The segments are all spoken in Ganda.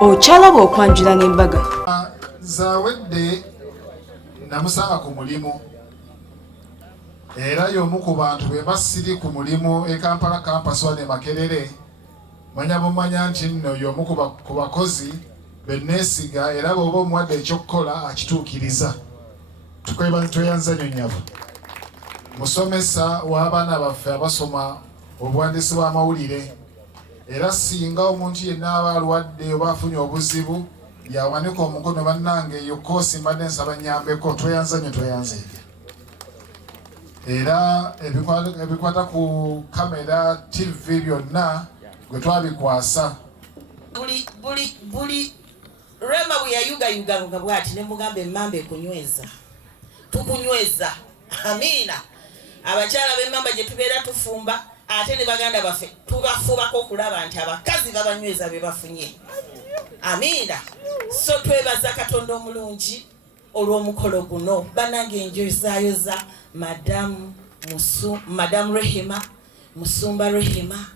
Ochalaba okwanjula n'embaga. Zawedde namusanga ku mulimu. Era y'omu ku bantu be basiri ku mulimu e Kampala campus wane Makerere. Manya bumanya nti nno y'omu ku bakozi benneesiga era bw'oba omuwadde ekyokukola akituukiriza. Tukweba tweyanza nnyonnyavu. Musomesa w'abaana baffe abasoma obuwandiisi bw'amawulire. Era singa omuntu yenna aba alwadde oba afunye obuzibu yawanika omukono bannange eyo koosi mbadde nsaba nnyambeko tweyanza nnyo tweyanze ebyo. Era ebikwata ku kamera TV byonna gwe twabikwasa. Buli Rema bwe yayugayuga nga bw'ati ne mugamba emmamba ekunyweza. Tukunyweza. Amina. Abakyala b'emmamba gye tubeera tufumba ate ne baganda baffe tubafubako okulaba nti abakazi babanyweza be bafunye. Amina. So twebaza Katonda omulungi olw'omukolo guno. Bannange enjozaayo za Madam Rehema, Musumba Rehema,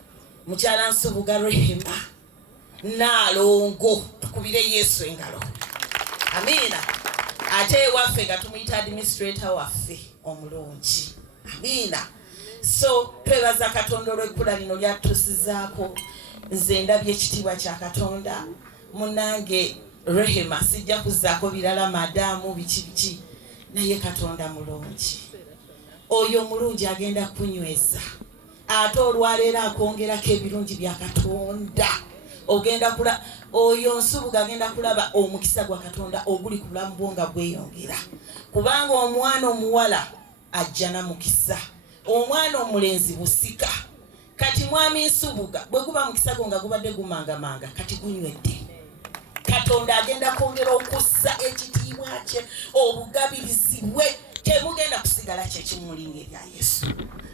Mukyala Nsubuga Rehema, Nalongo, tukubire Yesu engalo. Amina. Ate waffe nga tumuyita administrator waffe omulungi. Amina. So twebaza Katonda olw'ekkula lino lyatusizaako. Nze ndabye ekitiibwa kya Katonda. Munange Rehema sijja kuzzaako birala madamu biki naye Katonda mulungi. Oyo mulungi agenda kunyweza. Ate olwaleero akongerako ebirungi bya Katonda. Ogenda kula oyo Nsubuga agenda kulaba omukisa gwa Katonda oguli ku bulamu bwo nga gweyongera. Kubanga omwana omuwala ajja na mukisa. Omwana omulenzi busika. Kati mwami Nsubuga bwe guba mukisa gwo nga gubadde gumangamanga kati gunywedde. Katonda agenda kwongera okussa ekitiibwa kye obugabirizi bwe temugenda kusigala kyekimulinga ebya Yesu.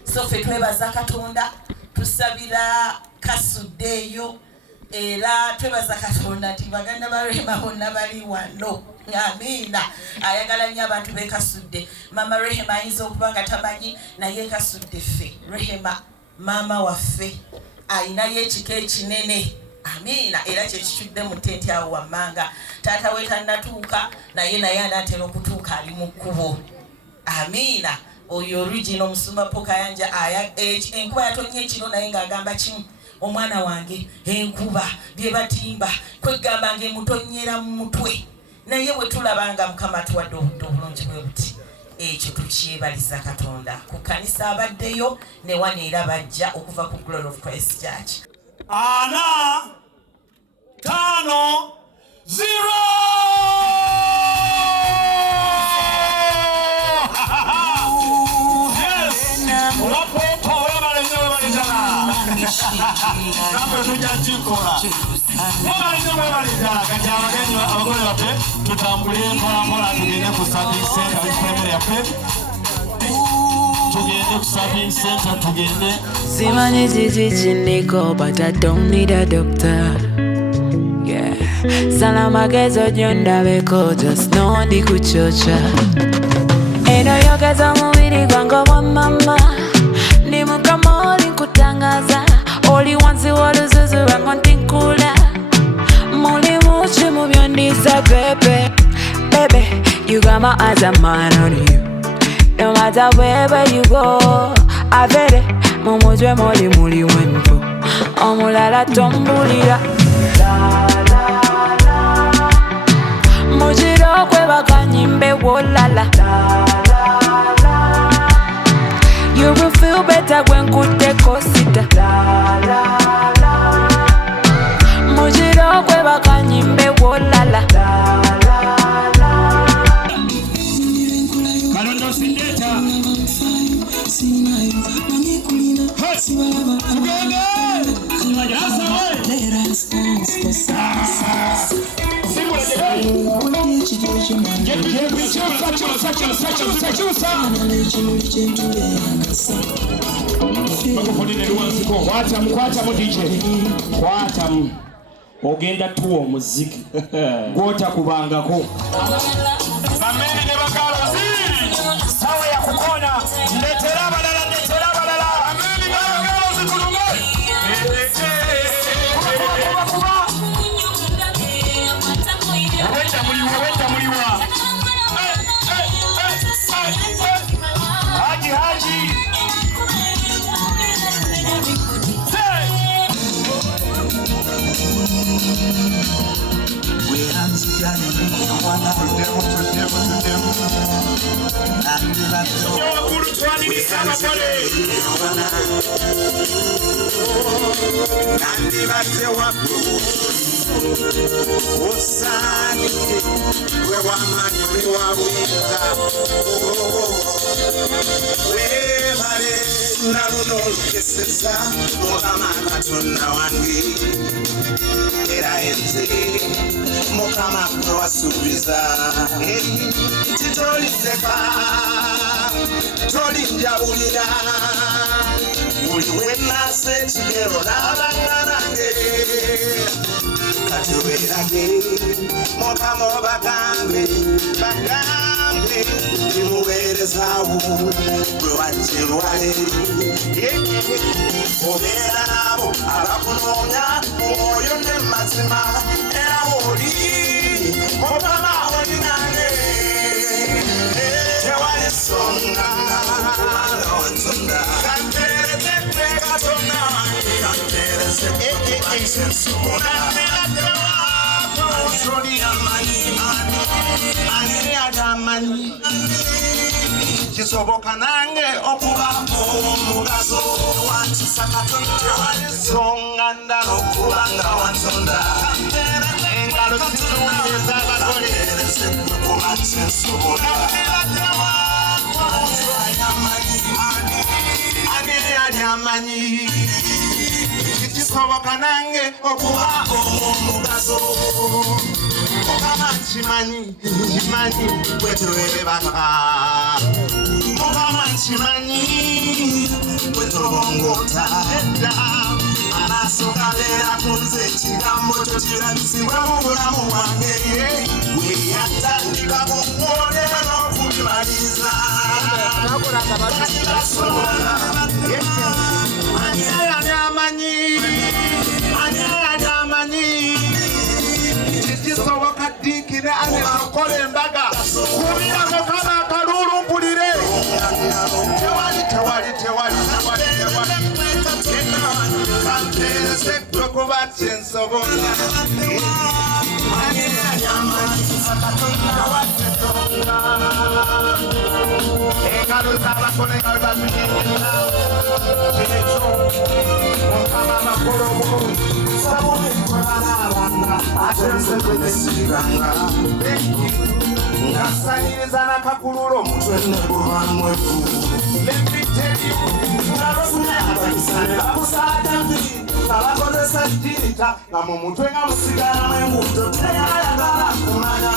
So ffe twebaza Katonda tusabira Kasudde eyo era twebaza Katonda nti baganda ba Rehema bonna bali wano. Amina. Ayagala nnyo abantu be Kasudde. Mama Rehema ayinza okuba nga tamanyi naye Kasudde ffe Rehema maama waffe ayinayo ekika ekinene. Amina. Era kyekitudde mu ttenti awo wammanga. Taata we tannatuuka naye anaatera okutuuka ali mu kkubo. Amina. Oyo original Musumba Pokayanja enkuba yatonnya ekiro naye ng'agamba kimu. Omwana wange enkuba bye batimba kwegamba ng'emutonnyera mu mutwe. Naye bwe tulabanga Mukama tuwadde obudde obulungi bwe buti. Ekyo tukyebaliza Katonda. Ku kkanisa abaddeyo ne wano era bajja okuva ku Glory of Christ Church. 4, 5, 0. Simani Niko, but I don't need a doctor. Yeah. Salama gezo jonda beko, just no ndi kuchocha. Eno yogezo mubiri gwango wa mama. Ni mukamoli kutangaza. Oli wansi waluzuzu wango ntinkula. Muli muchi mubyondisa pepe. Baby, you got my eyes and mine on you. No matter wherever you go, I bet it. Momojwe muli wento. Omulala tombulira. La la la. Mujiro kwe bakanyimbe wolala. La la la. You will feel better when kute kosita. La la la. Mujiro kwe bakanyimbe wolala. La la la. Malondo sindeta. Ogenda tuwa omuziki gwota kubangako bamene ne bakala sawa ya kukona ndetera balala amene bakala zikulunga Mukama kwasubiza titoliseka tolinjabulira buli wenase ekigero n'abanganange katubeerage Mukama obagambe timuweerezaawo bwe wajjirwale obeera nabo abakunoonya mu mwoyo ne mazima era oli Mukama olinange tewali nsonga Katonda kanterezedde Katonda kanterezedde ani kisoboka nange okuba omugaso wakisa Katonda tewali nsonga ndala okuba nga Watonda engalo zituunye ez'abagole ani ali amanyi kisoboka nange okuba omugaso Mukama nkimanyi bwetwebaka Mukama nkimanyi bwetobongota edda anasooka beera kunze ekigambo tokirabisibwa mu bulamu bwange weyatandika kukwolera n'okubimaliriza ani amanyi kisoboka ddiikira anekola embaga kubira Mukama akalulu mpulire tewali kanteerezeddwe kuba kyensobola engalo z'abakole nga webazinyenya ekyo Mukama abakola obulungi ngasaniriza nakakululo omutwe negubamweku lembiteri bakusajambi abakozesa jirita nga mu mutwe nga musigalamu enguudo teyayagala kumanya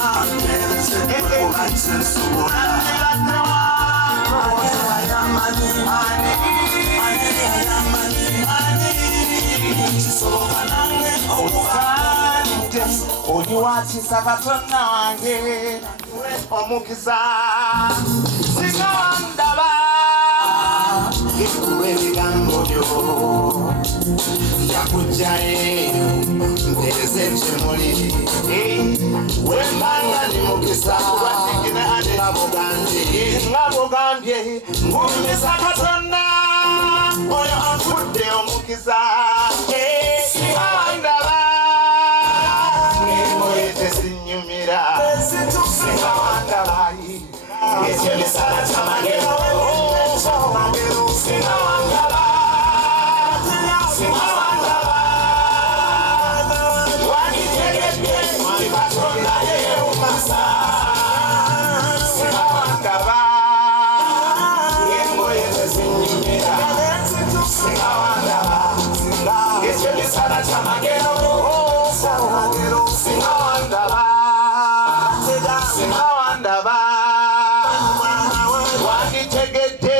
kisoboka nange okukanite oli wakisa Katonda wange omukisa singa wandaba ikuwa ebigambo byo njakujjaye mpereze kyemuli wembanga ndi mukisa nga bugambye ngumisa Katonda oyo anfudde omukisa singa wandaba ngemoye tesinyumira singa wandaba ekyemisala kyamagero singa wandaba wanditegedde Katonda yeewumasa singa wandaba ngemoye tesinyumira singa wandaba ekyemisala kyamagero singa wandaba wanditegedde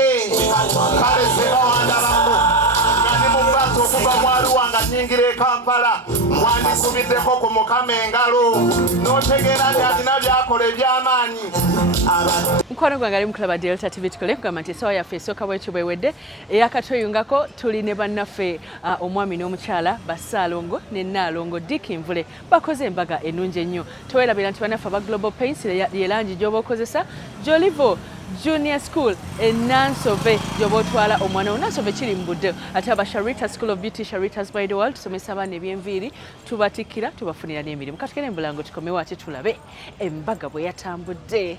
kale singa wandabamu nga ndi mu bbaasi okuva mu Arua nga nnyingira e Kampala wandisubiddeko ku Mukama engalo n'otegeera nti alina byakola eby'amaanyi Mukwano gwange ali mukulaba Delta TV tukole kugamba nti essaawa yaffe esooka bwekyo bwewedde eyakatweyungako tuli ne bannaffe omwami n'omukyala Basaalongo ne Nnaalongo Dick Nvule bakoze embaga ennungi ennyo. Teweerabira nti bannaffe aba Global Paints ye langi gy'oba okozesa Jolivo Junior School Nansove gy'oba otwala omwana wo. Nansove kiri mu budde ate aba Sharita School of Beauty Sharitas by the World tusomesa abaana eby'enviiri tubatikkira tubafunira n'emirimu. Katukere embulango tukomewo ate tulabe embaga bwe yatambudde.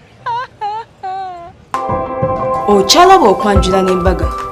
Okyalaba okwanjula n'embaga.